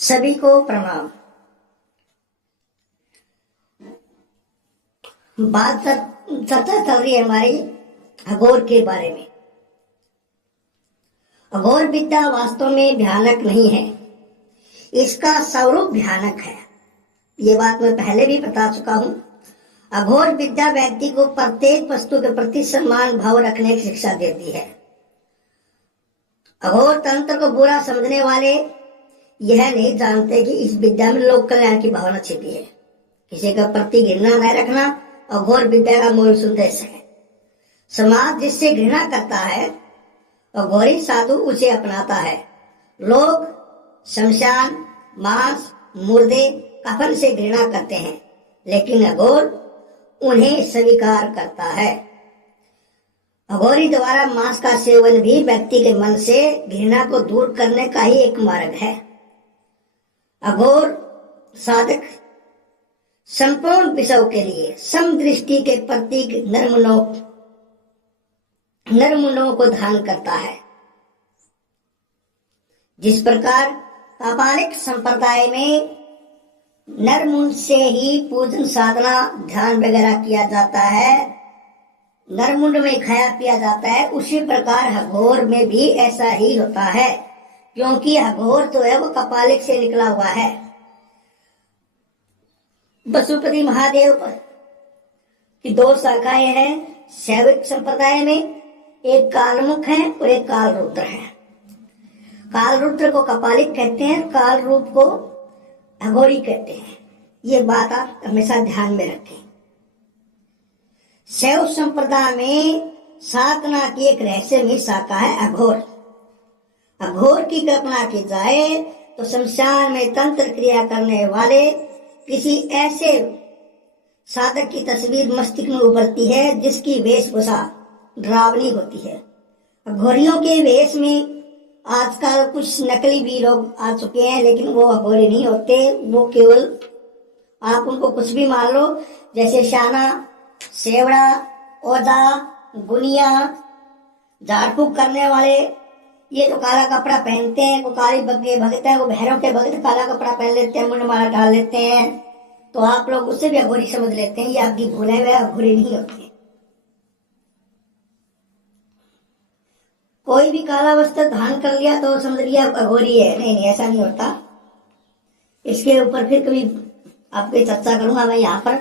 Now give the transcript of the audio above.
सभी को प्रणाम। बात चर्चा चल रही है हमारी अघोर के बारे में। अघोर विद्या वास्तव में भयानक नहीं है, इसका स्वरूप भयानक है। ये बात मैं पहले भी बता चुका हूं। अघोर विद्या व्यक्ति को प्रत्येक वस्तु के प्रति सम्मान भाव रखने की शिक्षा देती है। अघोर तंत्र को बुरा समझने वाले यह नहीं जानते कि इस विद्या में लोक कल्याण की भावना छिपी है। किसी का प्रति घृणा न रखना अघोर विद्या का मूल संदेश है। समाज जिससे घृणा करता है अघोरी साधु उसे अपनाता है। लोग शमशान, मांस, मुर्दे, कफन से घृणा करते हैं, लेकिन अघोर उन्हें स्वीकार करता है। अघोरी द्वारा मांस का सेवन भी व्यक्ति के मन से घृणा को दूर करने का ही एक मार्ग है। अघोर साधक संपूर्ण विषयों के लिए समदृष्टि के प्रतीक नरमुंडों को धारण करता है। जिस प्रकार कापालिक संप्रदाय में नरमुंड से ही पूजन साधना ध्यान वगैरह किया जाता है, नरमुंड में खाया पिया जाता है, उसी प्रकार अघोर में भी ऐसा ही होता है, क्योंकि अघोर तो है वो कपालिक से निकला हुआ है। पशुपति महादेव की दो शाखाएं हैं शैविक संप्रदाय में, एक कालमुख है और एक काल रुद्र है। काल रुद्र को कपालिक कहते हैं, काल रूप को अघोरी कहते हैं। ये बात आप हमेशा ध्यान में रखें। शैव संप्रदाय में साधना की एक रहस्यमयी शाखा है अघोर। अघोर की कल्पना की जाए तो शमशान में तंत्र क्रिया करने वाले किसी ऐसे साधक की तस्वीर मस्तिष्क में उभरती है जिसकी वेशभूषा डरावनी होती है। अघोरियों के वेश में आजकल कुछ नकली भी लोग आ चुके हैं, लेकिन वो अघोरी नहीं होते। वो केवल आप उनको कुछ भी मान लो, जैसे शाना, सेवड़ा, ओझा, गुनिया, झाड़ फूक करने वाले, ये तो काला कपड़ा पहनते हैं। वो काली भगत है, वो भैरव के भगत काला कपड़ा पहन लेते हैं, मुंड माला डाल लेते हैं, तो आप लोग उससे भी अघोरी समझ लेते हैं। ये आपकी भूल है, वे अघोरी नहीं होते। कोई भी काला वस्त्र धारण कर लिया तो समझ लिया अघोरी है। नहीं, ऐसा नहीं होता। इसके ऊपर फिर कभी आपकी चर्चा करूंगा मैं यहाँ पर।